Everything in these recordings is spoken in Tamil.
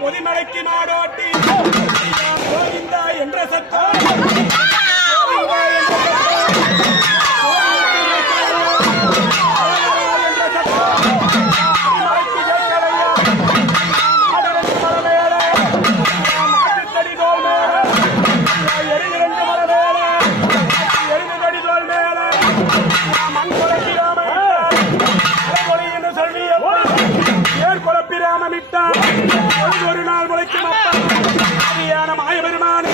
பொதிமலைக்கு மாடோட்டி கோவிந்தா என்ற சத்தம் ஒரு நாள் முளைக்கும் மாய பெருமானே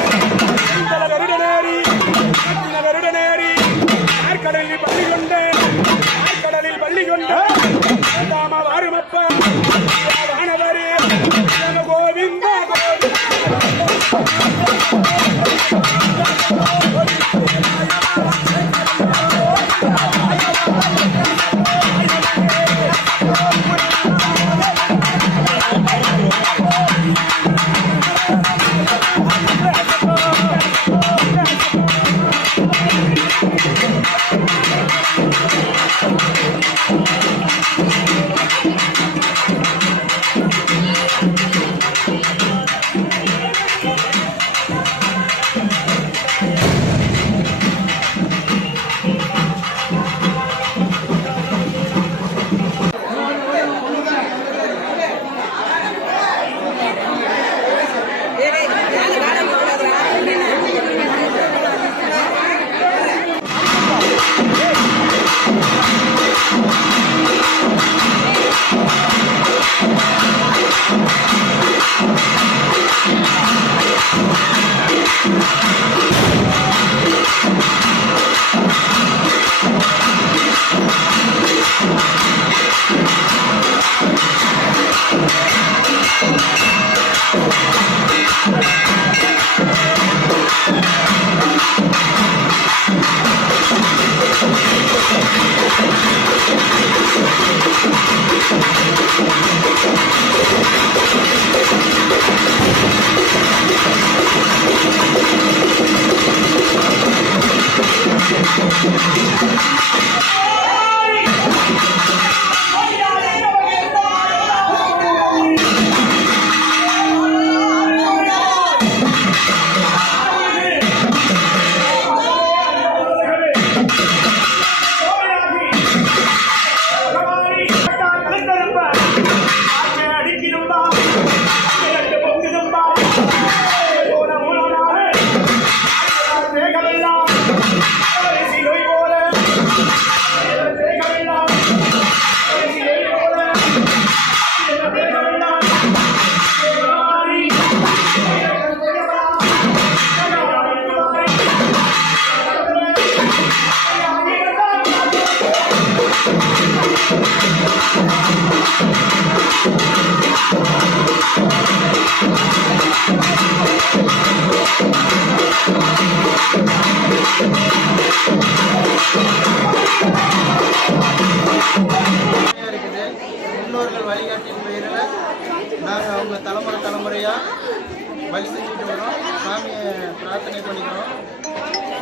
பலி செஞ்சுட்டு வரோம். சாமியை பிரார்த்தனை பண்ணிக்கிறோம்.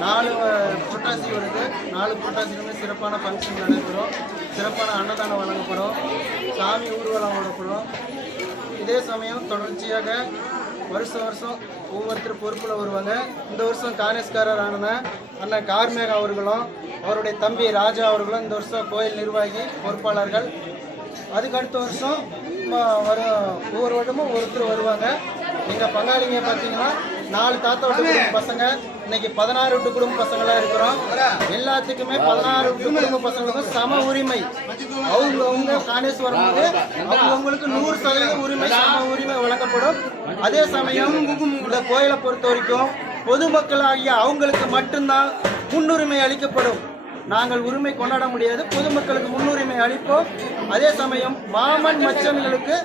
4 புரட்டாசி வருது. 4 புரட்டாசிலுமே சிறப்பான ஃபங்க்ஷன் நடைபெறும். சிறப்பான அன்னதானம் வழங்கப்படும். சாமி ஊர்வலம் வரப்படும். இதே சமயம் தொடர்ச்சியாக வருஷம் ஒவ்வொருத்தர் பொறுப்பில் வருவாங்க. இந்த வருஷம் காணேஸ்காரரான அண்ணன் கார்மேகா அவர்களும் அவருடைய தம்பி ராஜா அவர்களும் இந்த வருஷம் கோயில் நிர்வாகி பொறுப்பாளர்கள். அதுக்கு அடுத்த வருஷம் ஒவ்வொரு வருடமும் ஒருத்தர் வருவாங்க. எங்கள் பங்காளிங்க பார்த்தீங்கன்னா 4 தாத்தா வீட்டு குடும்ப பசங்க, இன்னைக்கு 16 வீட்டு குடும்ப பசங்களாக இருக்கிறோம். எல்லாத்துக்குமே 16 வீட்டு குடும்ப பசங்களுக்கும் சம உரிமை. அவங்க காணேஸ் வரும்போது அவங்களுக்கு 100% உரிமை, சம உரிமை வழங்கப்படும். அதே சமயம் இந்த கோயிலை பொறுத்த வரைக்கும் பொதுமக்கள் ஆகிய அவங்களுக்கு மட்டும்தான் முன்னுரிமை அளிக்கப்படும். நாங்கள் உரிமை கொண்டாட முடியாது, பொதுமக்களுக்கு முன்னுரிமை அளிப்போம். அதே சமயம் மாமன் மச்சன்களுக்கு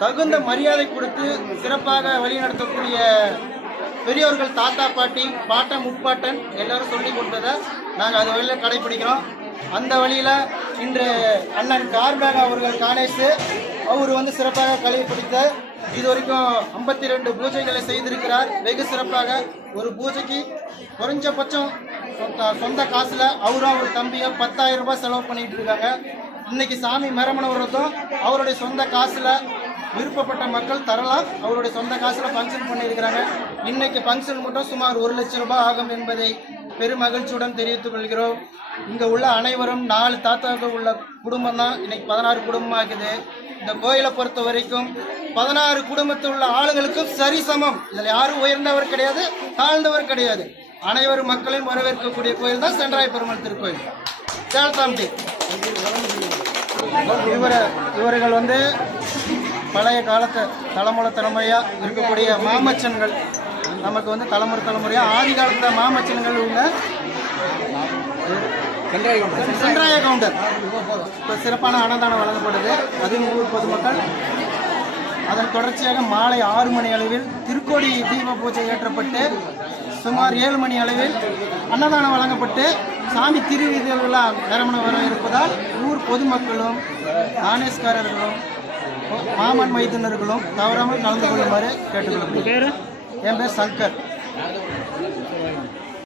தகுந்த மரியாதை கொடுத்து சிறப்பாக வழிநடத்தக்கூடிய பெரியோர்கள், தாத்தா பாட்டி, பாட்டன் முப்பாட்டன் எல்லாரும் சொல்லி கொடுத்ததை நாங்கள் அது வழியில் கடைபிடிக்கிறோம். அந்த வழியில் இன்று அண்ணன் கார்மேகா அவர்கள் காணேஷ் அவர் சிறப்பாக கடைபிடித்த இது வரைக்கும் 52 பூஜைகளை செய்திருக்கிறார். வெகு சிறப்பாக ஒரு பூஜைக்கு குறைஞ்சபட்சம் சொந்த காசுல அவரும் அவர் தம்பியும் 10,000 ரூபாய் செலவு பண்ணிட்டு இருக்காங்க. இன்னைக்கு சாமி மரமண விரதம் அவருடைய சொந்த காசுல விருப்பப்பட்ட மக்கள் தரலாம். அவருடைய சொந்த காசுல ஃபங்க்ஷன் பண்ணியிருக்கிறாங்க. இன்னைக்கு ஃபங்க்ஷன் மட்டும் சுமார் 1 லட்சம் ரூபாய் ஆகும் என்பதை பெருமகிழ்ச்சியுடன் தெரிவித்துக் கொள்கிறோம். இங்க உள்ள அனைவரும் 4 தாத்தாக்கள் உள்ள குடும்பம் தான் இன்னைக்கு 16 குடும்பம் ஆகுது. இந்த கோயிலை பொறுத்த வரைக்கும் 16 குடும்பத்தில் உள்ள ஆளுங்களுக்கும் சரிசமம். இதில் யாரும் உயர்ந்தவர் கிடையாது, தாழ்ந்தவர் கிடையாது. அனைவரும் மக்களையும் வரவேற்கக்கூடிய கோயில் தான் சென்றாய பெருமாள் திருக்கோயில் சேலத்தாம்பட்டி. இவர்கள் பழைய காலத்தை தலைமுறையாக இருக்கக்கூடிய மாமச்சன்கள். நமக்கு தலைமுறையாக ஆதி காலத்தில் மாமச்சன்கள் உள்ள சென்றாய கவுண்டர். இப்போ சிறப்பான அன்னதானம் வழங்கப்படுது. அதுவும் ஊர் பொதுமக்கள். அதன் தொடர்ச்சியாக மாலை 6 மணி அளவில் திருக்கோடி தீப பூஜை ஏற்றப்பட்டு சுமார் 7 மணி அளவில் அன்னதானம் வழங்கப்பட்டு சாமி திருவிதிகளெல்லாம் நிரமண வர இருப்பதால் ஊர் பொதுமக்களும் காணேஸ்காரர்களும் மாமன் மைத்துனர்களும் தவறாமல் கலந்து கொள்ளுமாறு கேட்டுக்கொள்கிறேன். என் பேர் சங்கர்.